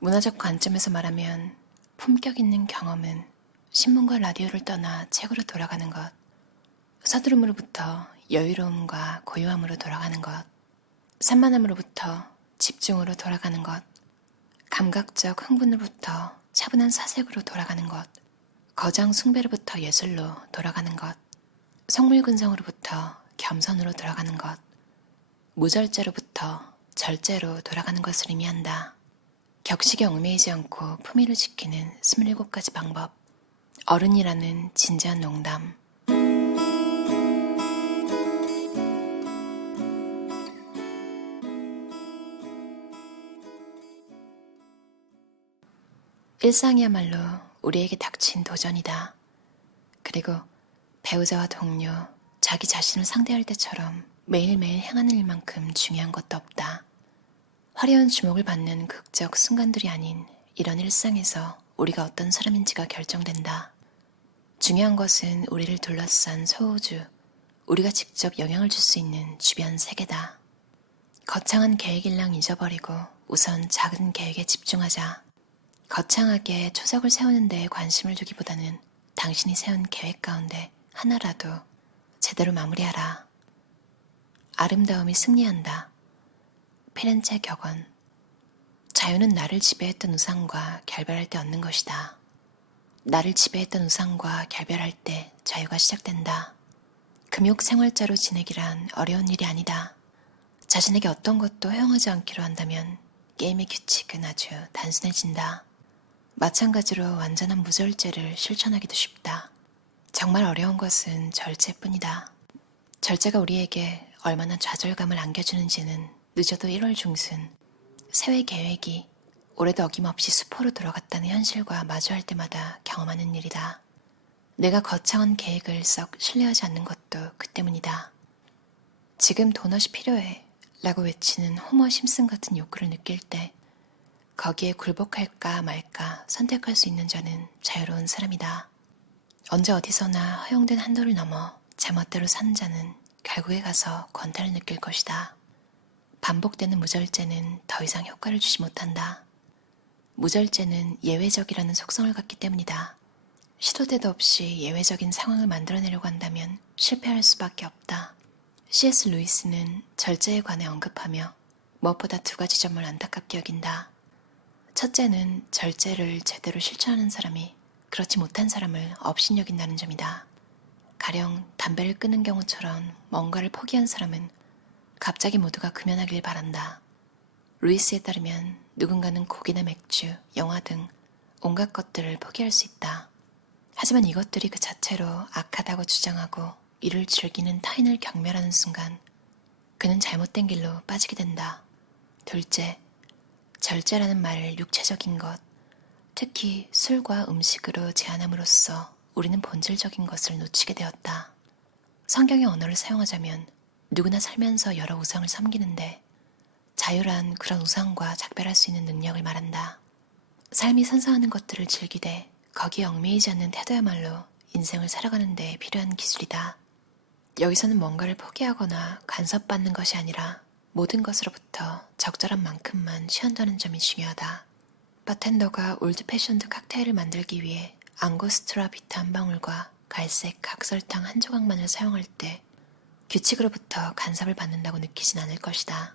문화적 관점에서 말하면 품격 있는 경험은 신문과 라디오를 떠나 책으로 돌아가는 것, 서두름으로부터 여유로움과 고요함으로 돌아가는 것, 산만함으로부터 집중으로 돌아가는 것, 감각적 흥분으로부터 차분한 사색으로 돌아가는 것, 거장 숭배로부터 예술로 돌아가는 것, 성물근성으로부터 겸손으로 돌아가는 것, 무절제로부터 절제로 돌아가는 것을 의미한다. 격식에 얽매이지 않고 품위를 지키는 27가지 방법. 어른이라는 진지한 농담. 일상이야말로 우리에게 닥친 도전이다. 그리고 배우자와 동료, 자기 자신을 상대할 때처럼 매일매일 행하는 일만큼 중요한 것도 없다. 화려한 주목을 받는 극적 순간들이 아닌 이런 일상에서 우리가 어떤 사람인지가 결정된다. 중요한 것은 우리를 둘러싼 소우주, 우리가 직접 영향을 줄 수 있는 주변 세계다. 거창한 계획일랑 잊어버리고 우선 작은 계획에 집중하자. 거창하게 초석을 세우는 데에 관심을 두기보다는 당신이 세운 계획 가운데 하나라도 제대로 마무리하라. 아름다움이 승리한다. 피렌체 격언. 자유는 나를 지배했던 우상과 결별할 때 얻는 것이다. 나를 지배했던 우상과 결별할 때 자유가 시작된다. 금욕 생활자로 지내기란 어려운 일이 아니다. 자신에게 어떤 것도 허용하지 않기로 한다면 게임의 규칙은 아주 단순해진다. 마찬가지로 완전한 무절제를 실천하기도 쉽다. 정말 어려운 것은 절제뿐이다. 절제가 우리에게 얼마나 좌절감을 안겨주는지는 늦어도 1월 중순 새해 계획이 올해도 어김없이 수포로 들어갔다는 현실과 마주할 때마다 경험하는 일이다. 내가 거창한 계획을 썩 신뢰하지 않는 것도 그 때문이다. 지금 도넛이 필요해 라고 외치는 호머 심슨 같은 욕구를 느낄 때 거기에 굴복할까 말까 선택할 수 있는 자는 자유로운 사람이다. 언제 어디서나 허용된 한도를 넘어 제멋대로 사는 자는 결국에 가서 권태를 느낄 것이다. 반복되는 무절제는 더 이상 효과를 주지 못한다. 무절제는 예외적이라는 속성을 갖기 때문이다. 시도 때도 없이 예외적인 상황을 만들어내려고 한다면 실패할 수밖에 없다. C.S. 루이스는 절제에 관해 언급하며 무엇보다 2가지 점을 안타깝게 여긴다. 첫째는 절제를 제대로 실천하는 사람이 그렇지 못한 사람을 업신여긴다는 점이다. 가령 담배를 끊는 경우처럼 뭔가를 포기한 사람은 갑자기 모두가 금연하길 바란다. 루이스에 따르면 누군가는 고기나 맥주, 영화 등 온갖 것들을 포기할 수 있다. 하지만 이것들이 그 자체로 악하다고 주장하고 이를 즐기는 타인을 경멸하는 순간 그는 잘못된 길로 빠지게 된다. 둘째, 절제라는 말 육체적인 것, 특히 술과 음식으로 제한함으로써 우리는 본질적인 것을 놓치게 되었다. 성경의 언어를 사용하자면 누구나 살면서 여러 우상을 섬기는데 자유란 그런 우상과 작별할 수 있는 능력을 말한다. 삶이 선사하는 것들을 즐기되 거기에 얽매이지 않는 태도야말로 인생을 살아가는 데 필요한 기술이다. 여기서는 뭔가를 포기하거나 간섭받는 것이 아니라 모든 것으로부터 적절한 만큼만 취한다는 점이 중요하다. 바텐더가 올드 패션드 칵테일을 만들기 위해 앙고스트라 비트 한 방울과 갈색 각설탕 한 조각만을 사용할 때 규칙으로부터 간섭을 받는다고 느끼진 않을 것이다.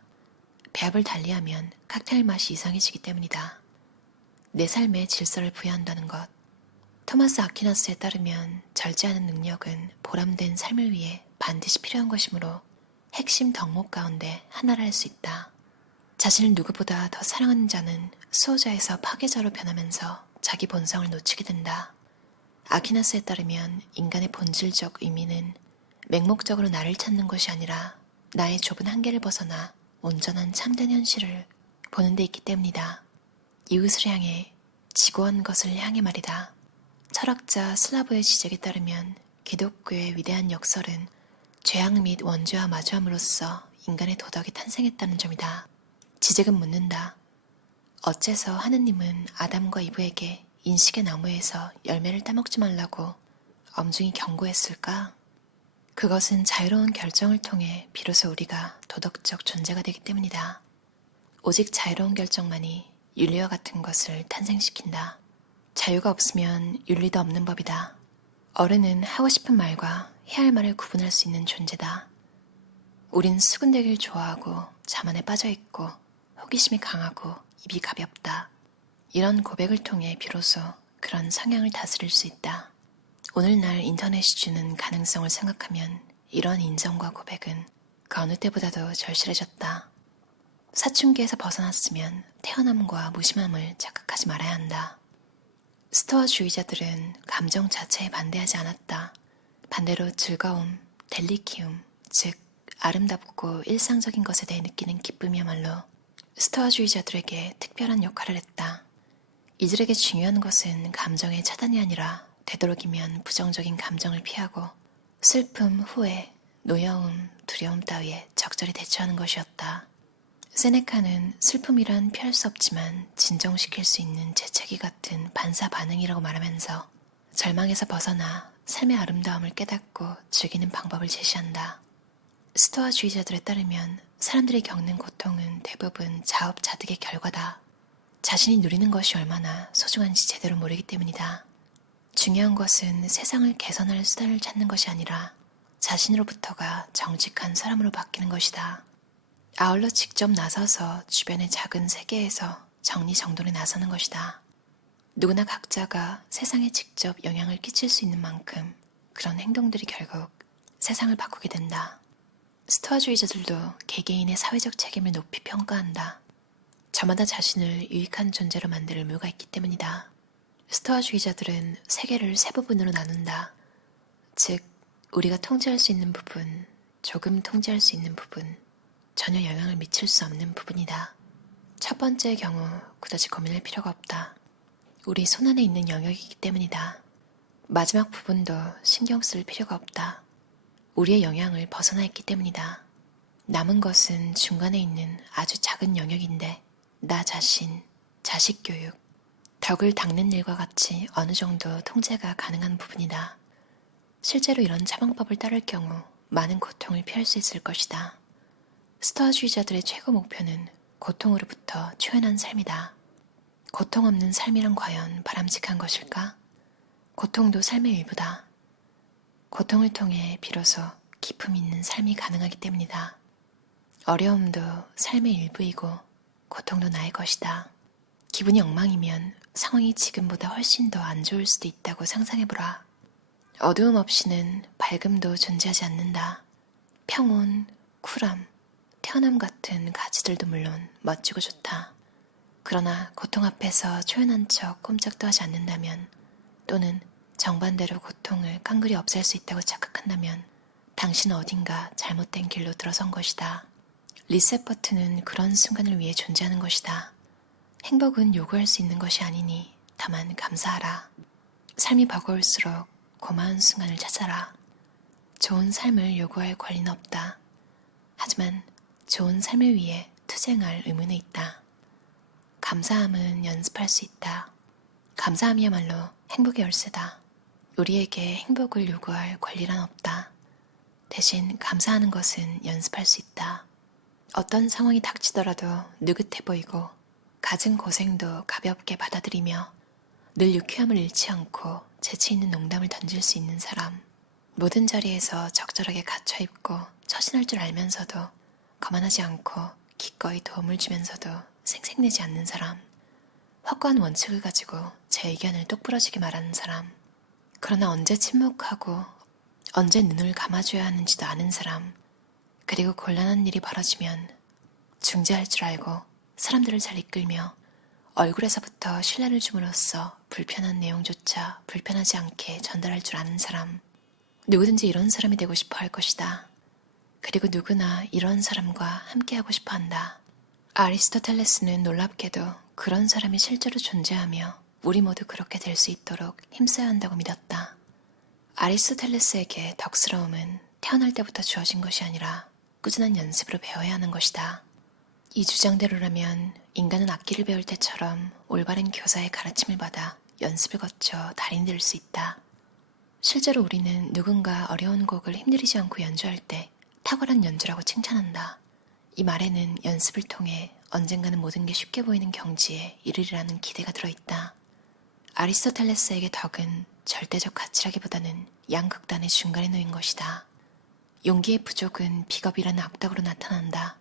배합을 달리하면 칵테일 맛이 이상해지기 때문이다. 내 삶에 질서를 부여한다는 것. 토마스 아퀴나스에 따르면 절제하는 능력은 보람된 삶을 위해 반드시 필요한 것이므로 핵심 덕목 가운데 하나라 할 수 있다. 자신을 누구보다 더 사랑하는 자는 수호자에서 파괴자로 변하면서 자기 본성을 놓치게 된다. 아퀴나스에 따르면 인간의 본질적 의미는 맹목적으로 나를 찾는 것이 아니라 나의 좁은 한계를 벗어나 온전한 참된 현실을 보는 데 있기 때문이다. 이웃을 향해, 지고한 것을 향해 말이다. 철학자 슬라보의 지적에 따르면 기독교의 위대한 역설은 죄악 및 원죄와 마주함으로써 인간의 도덕이 탄생했다는 점이다. 지적은 묻는다. 어째서 하느님은 아담과 이브에게 인식의 나무에서 열매를 따먹지 말라고 엄중히 경고했을까? 그것은 자유로운 결정을 통해 비로소 우리가 도덕적 존재가 되기 때문이다. 오직 자유로운 결정만이 윤리와 같은 것을 탄생시킨다. 자유가 없으면 윤리도 없는 법이다. 어른은 하고 싶은 말과 해야 할 말을 구분할 수 있는 존재다. 우린 수군대기를 좋아하고 자만에 빠져있고 호기심이 강하고 입이 가볍다. 이런 고백을 통해 비로소 그런 성향을 다스릴 수 있다. 오늘날 인터넷이 주는 가능성을 생각하면 이런 인정과 고백은 그 어느 때보다도 절실해졌다. 사춘기에서 벗어났으면 태어남과 무심함을 착각하지 말아야 한다. 스토아주의자들은 감정 자체에 반대하지 않았다. 반대로 즐거움, 델리키움, 즉 아름답고 일상적인 것에 대해 느끼는 기쁨이야말로 스토아주의자들에게 특별한 역할을 했다. 이들에게 중요한 것은 감정의 차단이 아니라 되도록이면 부정적인 감정을 피하고 슬픔, 후회, 노여움, 두려움 따위에 적절히 대처하는 것이었다. 세네카는 슬픔이란 피할 수 없지만 진정시킬 수 있는 재채기 같은 반사 반응이라고 말하면서 절망에서 벗어나 삶의 아름다움을 깨닫고 즐기는 방법을 제시한다. 스토아주의자들에 따르면 사람들이 겪는 고통은 대부분 자업자득의 결과다. 자신이 누리는 것이 얼마나 소중한지 제대로 모르기 때문이다. 중요한 것은 세상을 개선할 수단을 찾는 것이 아니라 자신으로부터가 정직한 사람으로 바뀌는 것이다. 아울러 직접 나서서 주변의 작은 세계에서 정리정돈에 나서는 것이다. 누구나 각자가 세상에 직접 영향을 끼칠 수 있는 만큼 그런 행동들이 결국 세상을 바꾸게 된다. 스토아주의자들도 개개인의 사회적 책임을 높이 평가한다. 저마다 자신을 유익한 존재로 만들 의무가 있기 때문이다. 스토아주의자들은 세계를 세 부분으로 나눈다. 즉, 우리가 통제할 수 있는 부분, 조금 통제할 수 있는 부분, 전혀 영향을 미칠 수 없는 부분이다. 첫 번째의 경우 그다지 고민할 필요가 없다. 우리 손안에 있는 영역이기 때문이다. 마지막 부분도 신경 쓸 필요가 없다. 우리의 영향을 벗어나 있기 때문이다. 남은 것은 중간에 있는 아주 작은 영역인데 나 자신, 자식 교육, 덕을 닦는 일과 같이 어느 정도 통제가 가능한 부분이다. 실제로 이런 처방법을 따를 경우 많은 고통을 피할 수 있을 것이다. 스토아주의자들의 최고 목표는 고통으로부터 초연한 삶이다. 고통 없는 삶이란 과연 바람직한 것일까? 고통도 삶의 일부다. 고통을 통해 비로소 기품 있는 삶이 가능하기 때문이다. 어려움도 삶의 일부이고 고통도 나의 것이다. 기분이 엉망이면 상황이 지금보다 훨씬 더 안 좋을 수도 있다고 상상해보라. 어두움 없이는 밝음도 존재하지 않는다. 평온, 쿨함, 태어남 같은 가치들도 물론 멋지고 좋다. 그러나 고통 앞에서 초연한 척 꼼짝도 하지 않는다면 또는 정반대로 고통을 깡그리 없앨 수 있다고 착각한다면 당신은 어딘가 잘못된 길로 들어선 것이다. 리셋 버튼은 그런 순간을 위해 존재하는 것이다. 행복은 요구할 수 있는 것이 아니니 다만 감사하라. 삶이 버거울수록 고마운 순간을 찾아라. 좋은 삶을 요구할 권리는 없다. 하지만 좋은 삶을 위해 투쟁할 의무는 있다. 감사함은 연습할 수 있다. 감사함이야말로 행복의 열쇠다. 우리에게 행복을 요구할 권리란 없다. 대신 감사하는 것은 연습할 수 있다. 어떤 상황이 닥치더라도 느긋해 보이고 갖은 고생도 가볍게 받아들이며 늘 유쾌함을 잃지 않고 재치 있는 농담을 던질 수 있는 사람. 모든 자리에서 적절하게 갖춰 입고 처신할 줄 알면서도 거만하지 않고 기꺼이 도움을 주면서도 생색내지 않는 사람. 확고한 원칙을 가지고 제 의견을 똑부러지게 말하는 사람. 그러나 언제 침묵하고 언제 눈을 감아줘야 하는지도 아는 사람. 그리고 곤란한 일이 벌어지면 중재할 줄 알고 사람들을 잘 이끌며 얼굴에서부터 신뢰를 줌으로써 불편한 내용조차 불편하지 않게 전달할 줄 아는 사람. 누구든지 이런 사람이 되고 싶어 할 것이다. 그리고 누구나 이런 사람과 함께하고 싶어 한다. 아리스토텔레스는 놀랍게도 그런 사람이 실제로 존재하며 우리 모두 그렇게 될 수 있도록 힘써야 한다고 믿었다. 아리스토텔레스에게 덕스러움은 태어날 때부터 주어진 것이 아니라 꾸준한 연습으로 배워야 하는 것이다. 이 주장대로라면 인간은 악기를 배울 때처럼 올바른 교사의 가르침을 받아 연습을 거쳐 달인이 될 수 있다. 실제로 우리는 누군가 어려운 곡을 힘들이지 않고 연주할 때 탁월한 연주라고 칭찬한다. 이 말에는 연습을 통해 언젠가는 모든 게 쉽게 보이는 경지에 이르리라는 기대가 들어있다. 아리스토텔레스에게 덕은 절대적 가치라기보다는 양극단의 중간에 놓인 것이다. 용기의 부족은 비겁이라는 악덕으로 나타난다.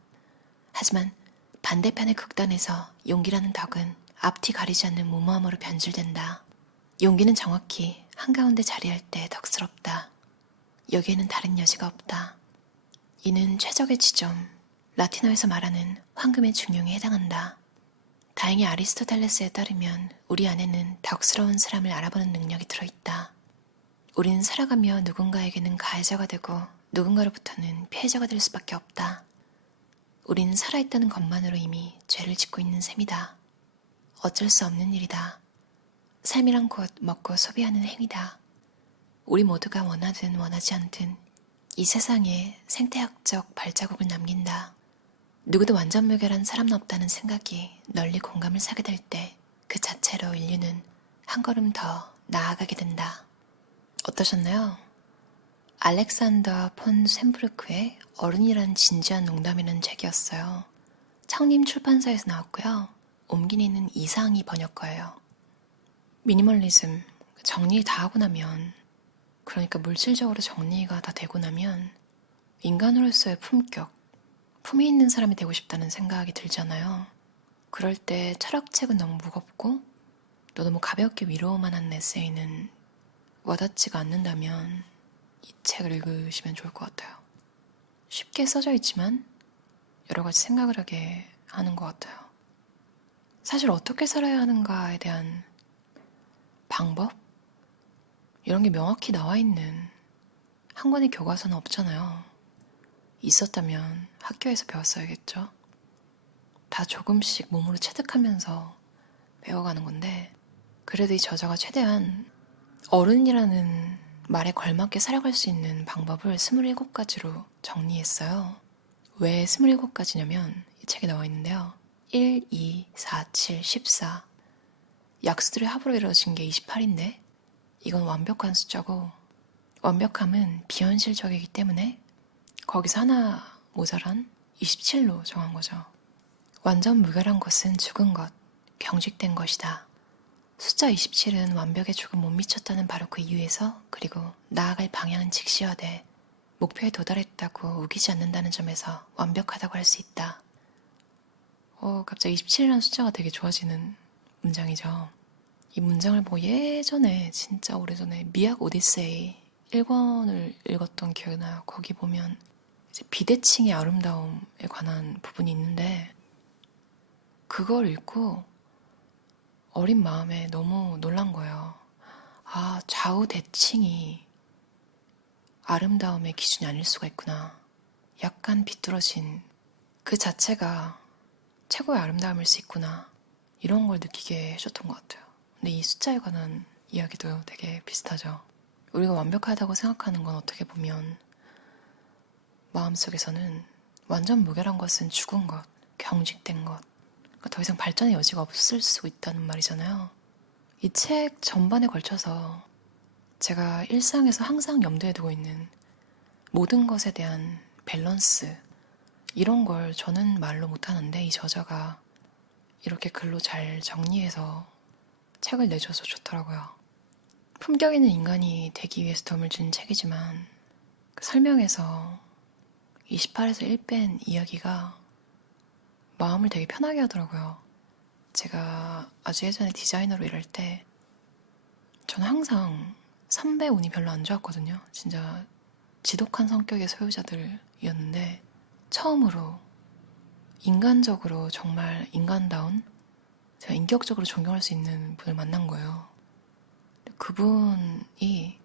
하지만 반대편의 극단에서 용기라는 덕은 앞뒤 가리지 않는 무모함으로 변질된다. 용기는 정확히 한가운데 자리할 때 덕스럽다. 여기에는 다른 여지가 없다. 이는 최적의 지점, 라틴어에서 말하는 황금의 중용에 해당한다. 다행히 아리스토텔레스에 따르면 우리 안에는 덕스러운 사람을 알아보는 능력이 들어있다. 우리는 살아가며 누군가에게는 가해자가 되고 누군가로부터는 피해자가 될 수밖에 없다. 우리는 살아있다는 것만으로 이미 죄를 짓고 있는 셈이다. 어쩔 수 없는 일이다. 삶이란 곧 먹고 소비하는 행위다. 우리 모두가 원하든 원하지 않든 이 세상에 생태학적 발자국을 남긴다. 누구도 완전 무결한 사람은 없다는 생각이 널리 공감을 사게 될 때 그 자체로 인류는 한 걸음 더 나아가게 된다. 어떠셨나요? 알렉산더 폰 쇤브르크의 어른이란 진지한 농담이라는 책이었어요. 창림 출판사에서 나왔고요. 옴기니는 이상희 번역가예요. 미니멀리즘, 정리 다 하고 나면, 그러니까 물질적으로 정리가 다 되고 나면 인간으로서의 품격, 품이 있는 사람이 되고 싶다는 생각이 들잖아요. 그럴 때 철학책은 너무 무겁고 또 너무 가볍게 위로만 하는 에세이는 와닿지가 않는다면 이 책을 읽으시면 좋을 것 같아요. 쉽게 써져 있지만 여러 가지 생각을 하게 하는 것 같아요. 사실 어떻게 살아야 하는가에 대한 방법? 이런 게 명확히 나와 있는 한 권의 교과서는 없잖아요. 있었다면 학교에서 배웠어야겠죠. 다 조금씩 몸으로 체득하면서 배워가는 건데, 그래도 이 저자가 최대한 어른이라는 말에 걸맞게 살아갈 수 있는 방법을 27가지로 정리했어요. 왜 27가지냐면 이 책에 나와 있는데요. 1, 2, 4, 7, 14 약수들의 합으로 이루어진 게 28인데 이건 완벽한 숫자고, 완벽함은 비현실적이기 때문에 거기서 하나 모자란 27로 정한 거죠. 완전 무결한 것은 죽은 것, 경직된 것이다. 숫자 27은 완벽에 조금 못 미쳤다는 바로 그 이유에서, 그리고 나아갈 방향은 직시화돼 목표에 도달했다고 우기지 않는다는 점에서 완벽하다고 할 수 있다. 갑자기 27이라는 숫자가 되게 좋아지는 문장이죠. 이 문장을 보고 예전에, 진짜 오래전에 미학 오디세이 1권을 읽었던 기억이 나요. 거기 보면 이제 비대칭의 아름다움에 관한 부분이 있는데, 그걸 읽고 어린 마음에 너무 놀란 거예요. 아, 좌우 대칭이 아름다움의 기준이 아닐 수가 있구나. 약간 비뚤어진 그 자체가 최고의 아름다움일 수 있구나. 이런 걸 느끼게 해줬던 것 같아요. 근데 이 숫자에 관한 이야기도 되게 비슷하죠. 우리가 완벽하다고 생각하는 건 어떻게 보면 마음속에서는 완전 무결한 것은 죽은 것, 경직된 것, 더 이상 발전의 여지가 없을 수 있다는 말이잖아요. 이 책 전반에 걸쳐서 제가 일상에서 항상 염두에 두고 있는 모든 것에 대한 밸런스, 이런 걸 저는 말로 못하는데 이 저자가 이렇게 글로 잘 정리해서 책을 내줘서 좋더라고요. 품격 있는 인간이 되기 위해서 도움을 주는 책이지만 그 설명에서 28에서 1 뺀 이야기가 마음을 되게 편하게 하더라고요. 제가 아주 예전에 디자이너로 일할 때 저는 항상 3배 운이 별로 안 좋았거든요. 진짜 지독한 성격의 소유자들이었는데 처음으로 인간적으로 정말 인간다운, 제가 인격적으로 존경할 수 있는 분을 만난 거예요. 그분이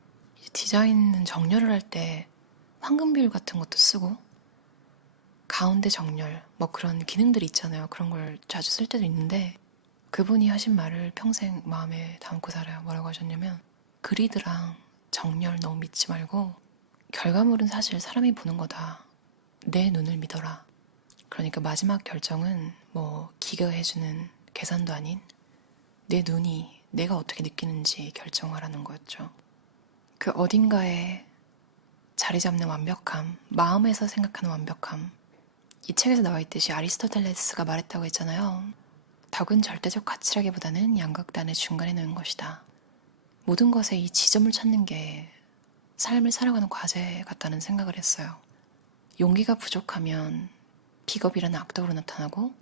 디자인 정렬을 할 때 황금 비율 같은 것도 쓰고 가운데 정렬, 뭐 그런 기능들이 있잖아요. 그런 걸 자주 쓸 때도 있는데 그분이 하신 말을 평생 마음에 담고 살아요. 뭐라고 하셨냐면, 그리드랑 정렬 너무 믿지 말고 결과물은 사실 사람이 보는 거다. 내 눈을 믿어라. 그러니까 마지막 결정은 뭐 기계해주는 계산도 아닌 내 눈이 내가 어떻게 느끼는지 결정하라는 거였죠. 그 어딘가에 자리 잡는 완벽함, 마음에서 생각하는 완벽함, 이 책에서 나와 있듯이 아리스토텔레스가 말했다고 했잖아요. 덕은 절대적 가치라기보다는 양극단의 중간에 놓인 것이다. 모든 것에 이 지점을 찾는 게 삶을 살아가는 과제 같다는 생각을 했어요. 용기가 부족하면 비겁이라는 악덕으로 나타나고,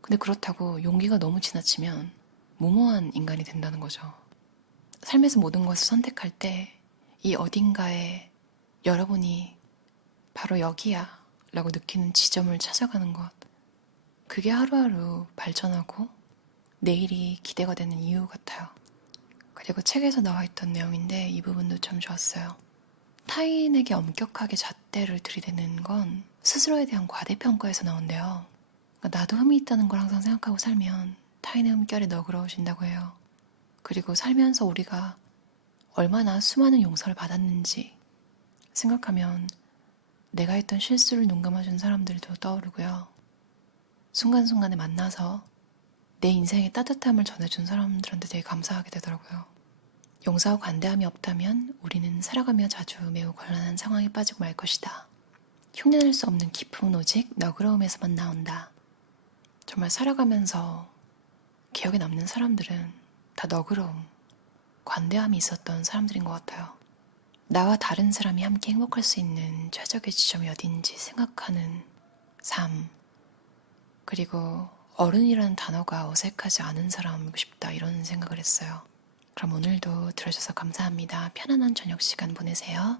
근데 그렇다고 용기가 너무 지나치면 무모한 인간이 된다는 거죠. 삶에서 모든 것을 선택할 때 이 어딘가에 여러분이 바로 여기야 라고 느끼는 지점을 찾아가는 것, 그게 하루하루 발전하고 내일이 기대가 되는 이유 같아요. 그리고 책에서 나와 있던 내용인데 이 부분도 참 좋았어요. 타인에게 엄격하게 잣대를 들이대는 건 스스로에 대한 과대평가에서 나온대요. 그러니까 나도 흠이 있다는 걸 항상 생각하고 살면 타인의 흠결에 너그러우신다고 해요. 그리고 살면서 우리가 얼마나 수많은 용서를 받았는지 생각하면 내가 했던 실수를 눈 감아준 사람들도 떠오르고요. 순간순간에 만나서 내 인생에 따뜻함을 전해준 사람들한테 되게 감사하게 되더라고요. 용서와 관대함이 없다면 우리는 살아가며 자주 매우 곤란한 상황에 빠지고 말 것이다. 흉내낼 수 없는 기쁨은 오직 너그러움에서만 나온다. 정말 살아가면서 기억에 남는 사람들은 다 너그러움, 관대함이 있었던 사람들인 것 같아요. 나와 다른 사람이 함께 행복할 수 있는 최적의 지점이 어딘지 생각하는 삶, 그리고 어른이라는 단어가 어색하지 않은 사람이고 싶다, 이런 생각을 했어요. 그럼 오늘도 들어주셔서 감사합니다. 편안한 저녁 시간 보내세요.